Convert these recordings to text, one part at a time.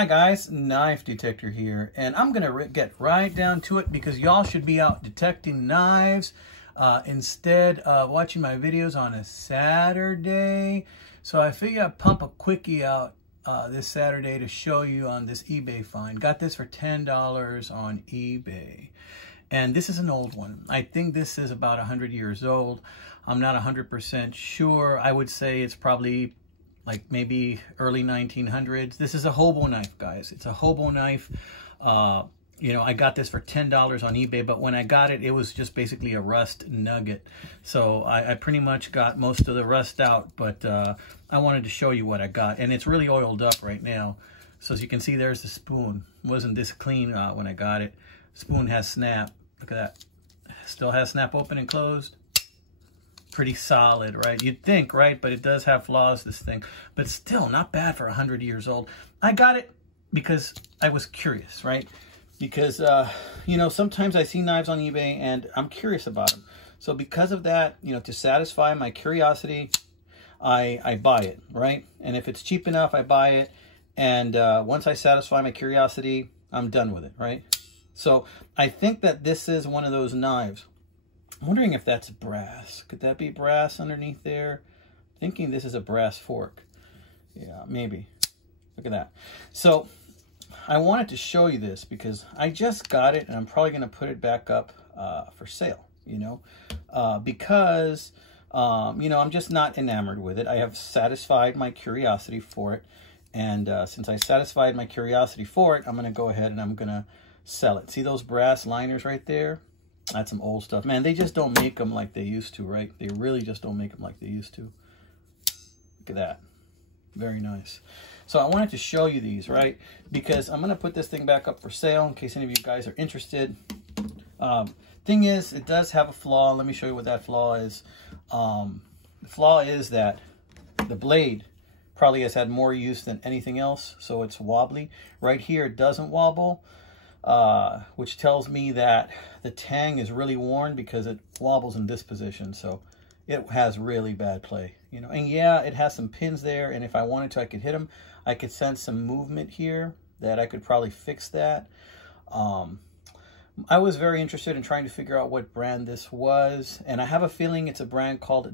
Hi guys, Knife Detector here, and I'm gonna get right down to it because y'all should be out detecting knives instead of watching my videos on a Saturday. So I figured I'd pump a quickie out this Saturday to show you on this eBay find. Got this for $10 on eBay. And this is an old one. I think this is about 100 years old. I'm not 100% sure. I would say it's probably like maybe early 1900s. This is a hobo knife, guys. It's a hobo knife. You know, I got this for $10 on eBay, but when I got it, it was just basically a rust nugget. So I pretty much got most of the rust out, but I wanted to show you what I got. And it's really oiled up right now. So as you can see, there's the spoon. It wasn't this clean when I got it. Spoon has snap. Look at that. Still has snap open and closed. Pretty solid, right? You'd think, right? But it does have flaws, this thing. But still, not bad for 100 years old. I got it because I was curious, right? Because, you know, sometimes I see knives on eBay and I'm curious about them. So because of that, you know, to satisfy my curiosity, I buy it, right? And if it's cheap enough, I buy it. And once I satisfy my curiosity, I'm done with it, right? So I think that this is one of those knives. I'm wondering if that's brass. Could that be brass underneath there? Thinking this is a brass fork. Yeah, maybe. Look at that. So I wanted to show you this because I just got it and I'm probably going to put it back up for sale, you know, because, you know, I'm just not enamored with it. I have satisfied my curiosity for it. And since I satisfied my curiosity for it, I'm going to go ahead and I'm going to sell it. See those brass liners right there? That's some old stuff. Man, they just don't make them like they used to, right? They really just don't make them like they used to. Look at that. Very nice. So I wanted to show you these, right? Because I'm going to put this thing back up for sale in case any of you guys are interested. Thing is, it does have a flaw. Let me show you what that flaw is. The flaw is that the blade probably has had more use than anything else, so it's wobbly. Right here, it doesn't wobble. Which tells me that the tang is really worn because it wobbles in this position. So it has really bad play, you know. And yeah, it has some pins there. And if I wanted to, I could hit them. I could sense some movement here that I could probably fix that. I was very interested in trying to figure out what brand this was. And I have a feeling it's a brand called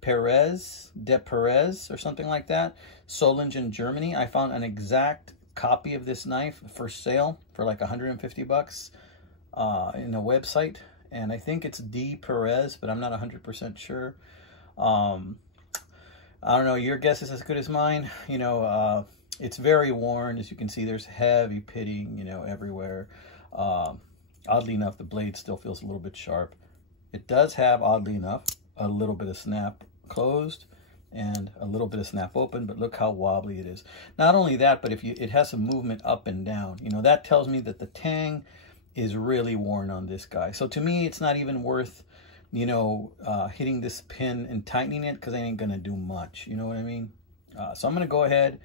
Perez or something like that. Solingen, Germany. I found an exact copy of this knife for sale for like 150 bucks in a website, and I think it's Perez, but I'm not 100% sure. I don't know, your guess is as good as mine. You know, it's very worn. As you can see, there's heavy pitting, you know, everywhere. Oddly enough, the blade still feels a little bit sharp. It does have, oddly enough, a little bit of snap closed and a little bit of snap open, but look how wobbly it is. Not only that, but if it has some movement up and down, you know, that tells me that the tang is really worn on this guy. So to me, it's not even worth, you know, hitting this pin and tightening it because I ain't gonna do much, you know what I mean? So I'm gonna go ahead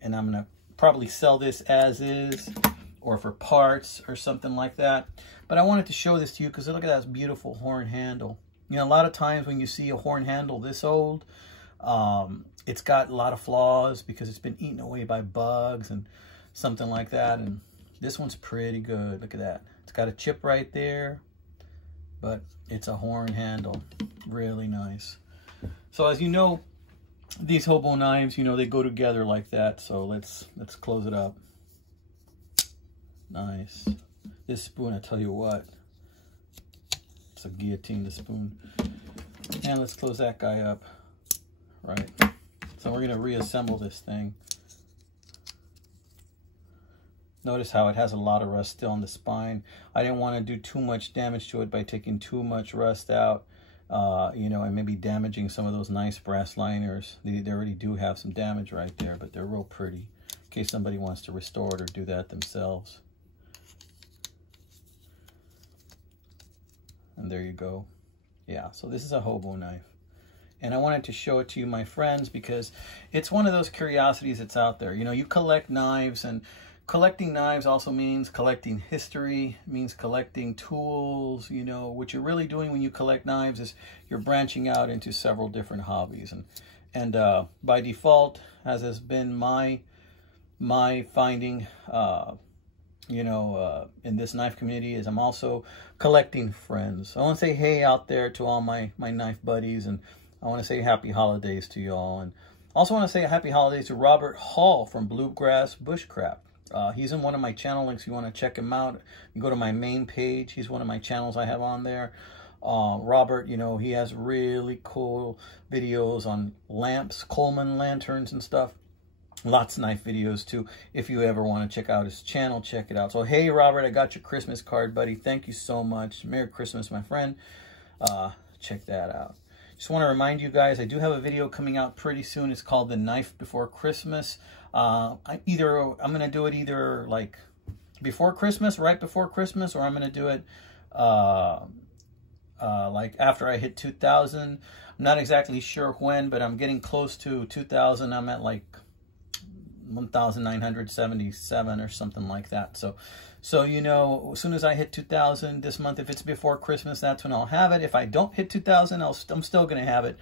and I'm gonna probably sell this as is or for parts or something like that. But I wanted to show this to you because look at that beautiful horn handle. You know, a lot of times when you see a horn handle this old, it's got a lot of flaws because it's been eaten away by bugs and something like that. And this one's pretty good. Look at that. It's got a chip right there, but it's a horn handle. Really nice. So as you know, these hobo knives, you know, they go together like that. So let's close it up. Nice. This spoon, I tell you what. It's a guillotine, the spoon. And let's close that guy up. Right. So we're going to reassemble this thing. Notice how it has a lot of rust still on the spine. I didn't want to do too much damage to it by taking too much rust out, you know, and maybe damaging some of those nice brass liners. They already do have some damage right there, but they're real pretty in case somebody wants to restore it or do that themselves. And there you go. Yeah, so this is a hobo knife. And I wanted to show it to you, my friends, because it's one of those curiosities that's out there. You know, you collect knives, and collecting knives also means collecting history, means collecting tools. You know, what you're really doing when you collect knives is you're branching out into several different hobbies. And by default, as has been my my finding, in this knife community is I'm also collecting friends. I want to say hey out there to all my knife buddies, and I want to say happy holidays to y'all. And also want to say happy holidays to Robert Hall from Bluegrass Bushcraft. He's in one of my channel links. You want to check him out, you go to my main page. He's one of my channels I have on there. Robert, he has really cool videos on lamps, Coleman lanterns and stuff. Lots of knife videos too. If you ever want to check out his channel, check it out. So hey Robert, I got your Christmas card, buddy. Thank you so much. Merry Christmas, my friend. Check that out. Just want to remind you guys, I do have a video coming out pretty soon. It's called The Knife Before Christmas. I'm going to do it either like before Christmas, right before Christmas, or I'm going to do it like after I hit 2,000. I'm not exactly sure when, but I'm getting close to 2,000. I'm at like 1,977 or something like that. So as soon as I hit 2,000 this month, if it's before Christmas, that's when I'll have it. If I don't hit 2,000, I'm still going to have it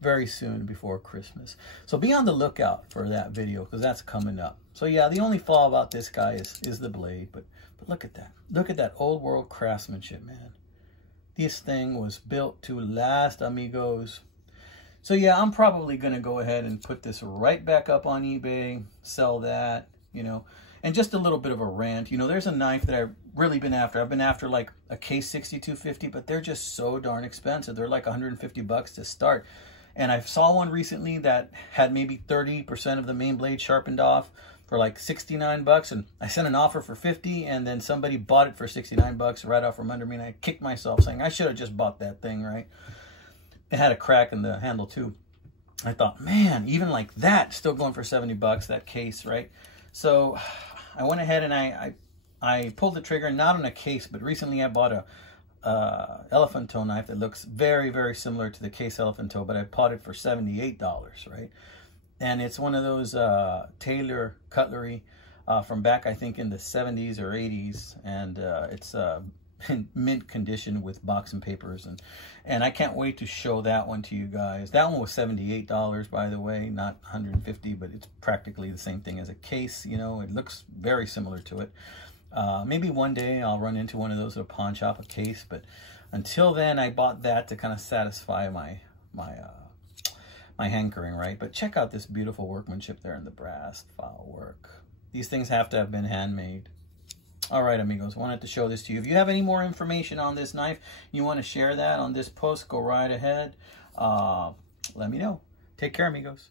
very soon before Christmas. So be on the lookout for that video, because that's coming up. So yeah, the only flaw about this guy is the blade, but look at that. Look at that old world craftsmanship, man. This thing was built to last, amigos. So yeah, I'm probably going to go ahead and put this right back up on eBay, sell that, And just a little bit of a rant. There's a knife that I've really been after. I've been after like a case 6250, but they're just so darn expensive. They're like 150 bucks to start. And I saw one recently that had maybe 30% of the main blade sharpened off for like 69 bucks. And I sent an offer for 50, and then somebody bought it for 69 bucks right out from under me. And I kicked myself saying, I should have just bought that thing, right? It had a crack in the handle too. I thought, man, even like that, still going for 70 bucks, that case, right? So I went ahead and I pulled the trigger, not on a case, but recently I bought a elephant toe knife that looks very, very similar to the case elephant toe, but I bought it for $78, right? And it's one of those Taylor cutlery from back, I think, in the 70s or 80s, and it's in mint condition with box and papers, and I can't wait to show that one to you guys. That one was $78, by the way, not 150, but it's practically the same thing as a case. It looks very similar to it. Maybe one day I'll run into one of those at a pawn shop, a case, but until then I bought that to kind of satisfy my hankering, right? But check out this beautiful workmanship there in the brass file work. These things have to have been handmade. All right, amigos, wanted to show this to you. If you have any more information on this knife, you want to share that on this post, go right ahead. Let me know. Take care, amigos.